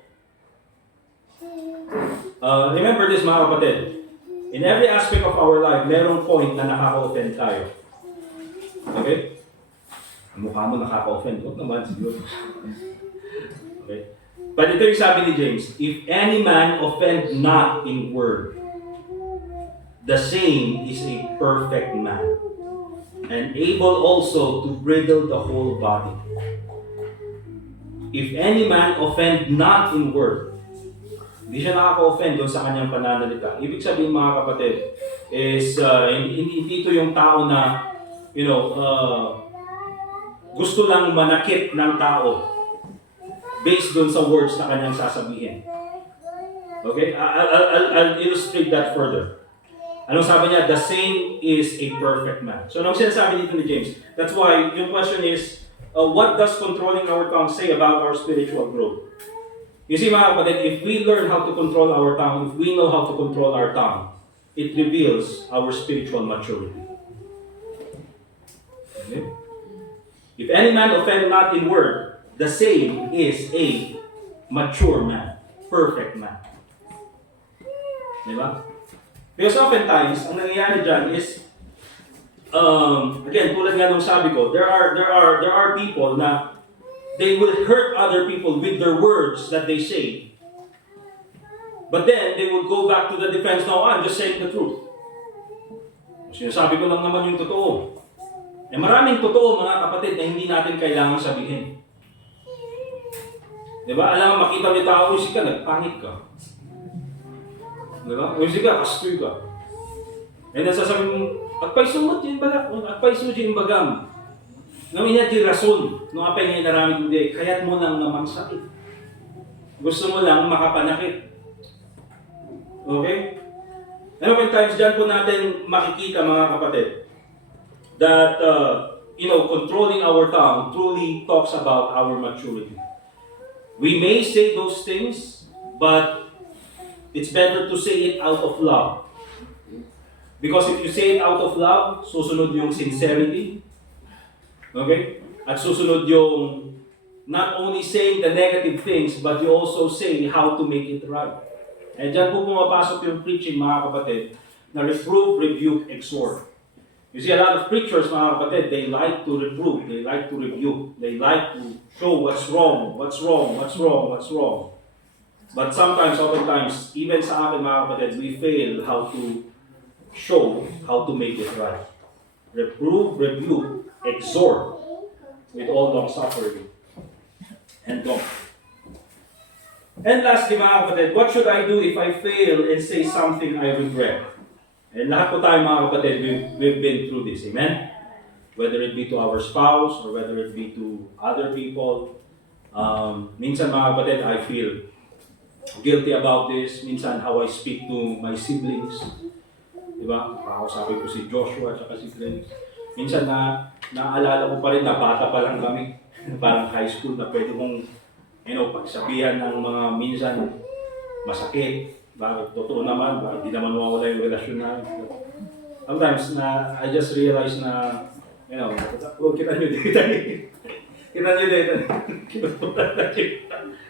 Remember this, mga kapatid. In every aspect of our life, merong point na nakaka-offend tayo. Okay? Mukha mo nakaka-offend. Huwag naman siguro. Okay? But ito yung sabi ni James, if any man offend not in word, the same is a perfect man, and able also to bridle the whole body. If any man offend not in word, hindi siya nakaka-offend doon sa kanyang pananalita. Ibig sabihin, mga kapatid, is hindi ito yung tao na, gusto lang manakit ng tao based doon sa words na kanyang sasabihin. Okay? I'll illustrate that further. Anong sabi niya? The same is a perfect man. So, anong sinasabi dito ni James? That's why, yung question is, what does controlling our tongue say about our spiritual growth? You see, mga kapatid, if we learn how to control our tongue, if we know how to control our tongue, it reveals our spiritual maturity. Okay? If any man offend not in word, the same is a mature man, perfect man. Diba? Because oftentimes, ang nangyayari dyan is, again, tulad nga nung sabi ko, there are people na they will hurt other people with their words that they say. But then, they will go back to the defense, no, I'm just saying the truth. Sinasabi ko lang naman yung totoo. Maraming totoo, mga kapatid, na hindi natin kailangan sabihin. Diba? Alam mo, makita mo yung tao, usik ka, nagpangit ka. Diba? Usik ka, kastoy ka. Nasasabi mo, agpay sumot yung bagam, agpay sumot yung bagam. Ngayon niya di rason, nung apay ngayon narami kundi, kaya't mo lang namang sakit. Gusto mo lang makapanakit. Okay? Many times dyan po natin makikita, mga kapatid, that, controlling our tongue truly talks about our maturity. We may say those things, but it's better to say it out of love. Because if you say it out of love, susunod yung sincerity. Okay? At susunod yung not only saying the negative things, but you also say how to make it right. And dyan po pumapasok yung preaching, mga kapatid, na reprove, rebuke, exhort. You see, a lot of preachers, mga kapatid, they like to reprove, they like to rebuke, they like to show what's wrong. But sometimes, oftentimes, even sa akin, mga kapatid, we fail how to show how to make it right. Reprove, rebuke, exhort with all long suffering and long. And lastly, mga kapatid, what should I do if I fail and say something I regret? And lahat po tayo, mga kapatid, we've been through this, amen? Whether it be to our spouse or whether it be to other people. Minsan, mga kapatid, I feel guilty about this. Minsan, how I speak to my siblings. Diba? Kakausapin ko si Joshua at si Grace. Minsan naalala ko pa rin na bata pa lang kami. Parang high school na pwede kong pagsabihan ng mga minsan masakit. Bakit totoo naman? Bakit di naman mawala yung relasyon namin? Sometimes I just realize na, kita nyo dito.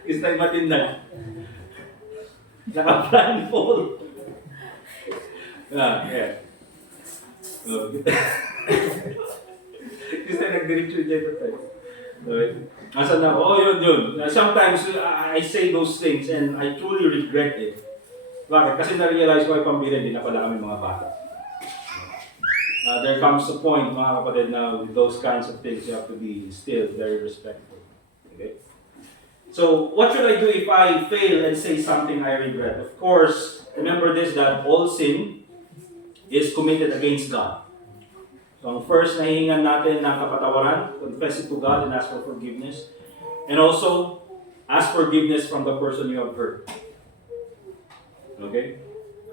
It's like matindag. Naka-blindfold. Yeah. Kasi nag-diretso dyan ito tayo. Asan na ako? Yun. Sometimes I say those things and I truly regret it. Bakit? Kasi na-realize ko ay pambira, hindi na pala kami mga bata. There comes a point, mga kapatid, na with those kinds of things, you have to be still very respectful. Okay? So, what should I do if I fail and say something I regret? Of course, remember this, that all sin is committed against God. So, ang first, nahihingan natin ng kapatawaran, confess it to God and ask for forgiveness. And also, ask forgiveness from the person you have hurt. Okay?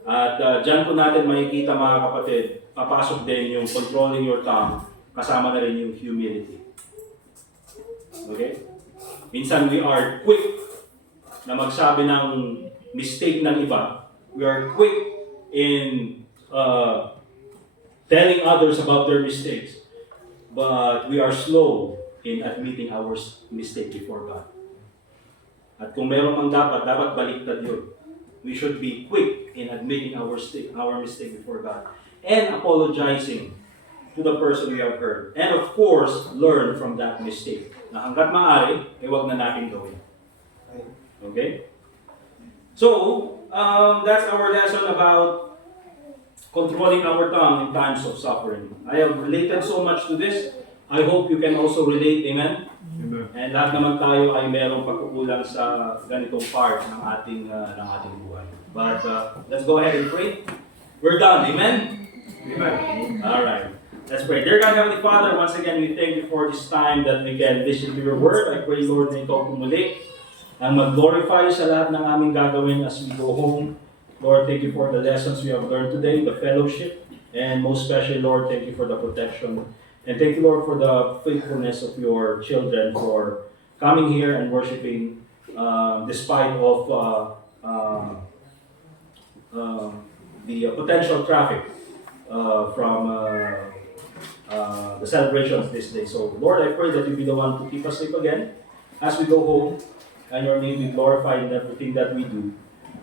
At dyan po natin makikita mga kapatid, papasok din yung controlling your tongue, kasama na rin yung humility. Okay? Minsan we are quick na magsabi ng mistake ng iba. We are quick in telling others about their mistakes. But we are slow in admitting our mistake before God. At kung meron mang dapat baliktad yun. We should be quick in admitting our mistake before God. And apologizing to the person we have hurt. And of course, learn from that mistake. Na hanggat maaari, huwag na natin gawin. Okay? So, that's our lesson about controlling our tongue in times of suffering. I have related so much to this. I hope you can also relate. Amen? Amen. And lahat naman tayo ay merong pagkukulang sa ganitong part ng ating buhay. But let's go ahead and pray. We're done. Amen? Amen. All right. Let's pray. Dear God, Heavenly Father, once again, we thank you for this time that we can listen to your word. I pray, Lord, na ikaw pumuli ang mag-glorify sa lahat ng aming gagawin as we go home. Lord, thank you for the lessons we have learned today, the fellowship, and most especially, Lord, thank you for the protection. And thank you, Lord, for the faithfulness of your children for coming here and worshiping despite of the potential traffic from the celebrations this day. So, Lord, I pray that you be the one to keep us safe again as we go home, and your name be glorified in everything that we do.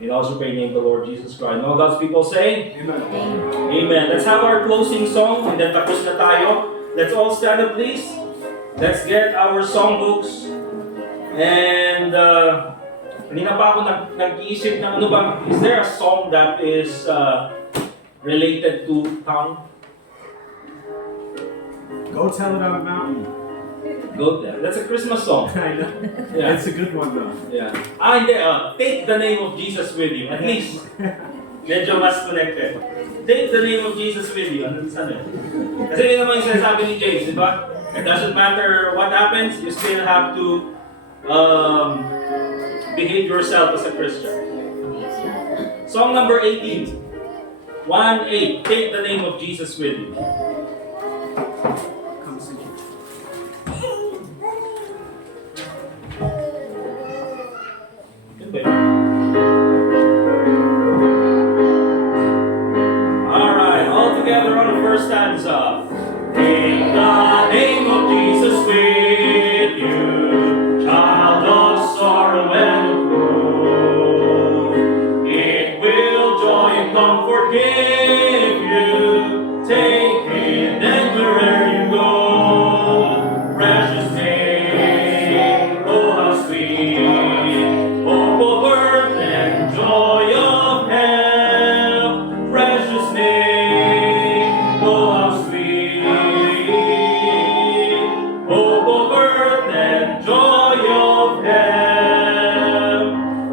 And also pray in the name of the Lord Jesus Christ. And all God's people say, Amen. Amen. Let's have our closing song, and then tapos na tayo. Let's all stand up, please. Let's get our songbooks. And kanina pa ako nag-iisip ng ano bang, is there a song that is related to tongue? Go tell it on a mountain. Go there. That's a Christmas song. I know. Yeah. It's a good one though. Yeah. Hindi. Take the name of Jesus with you. At least, medyo mas connected. Take the name of Jesus with you. Ano saan yun? Kasi yun naman yung sinasabi ni James, di ba? It doesn't matter what happens, you still have to behave yourself as a Christian. Song number 18. 1-8. Take the name of Jesus with you. Come sing it. Good baby. Alright, all together on the first stanza. Take the name of Jesus with you, child of sorrow and of woe. It will joy and comfort give you. Take it and wherever you go. Precious name, oh how sweet, hope of earth and joy of heaven. Precious name, oh how sweet, hope of earth and joy of heaven.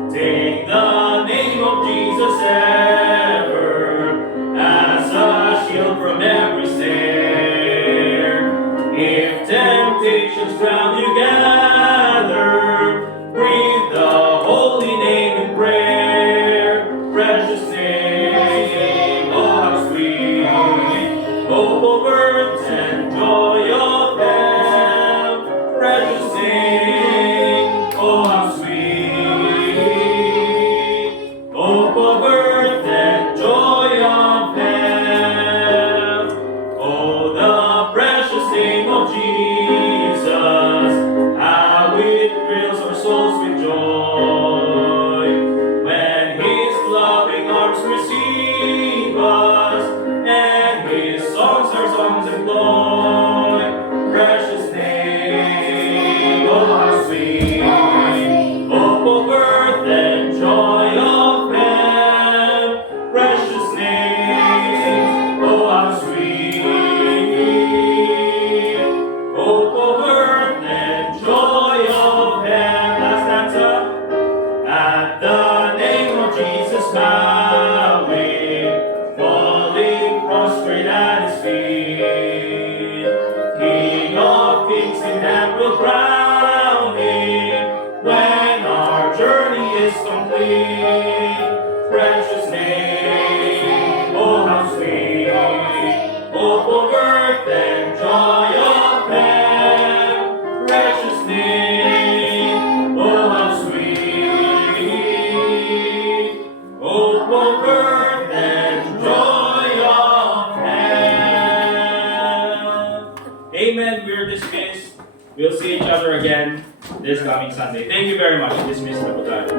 Take the name of Jesus ever as a shield from every amen. We're dismissed. We'll see each other again this coming Sunday. Thank you very much. Dismissed na po tayo.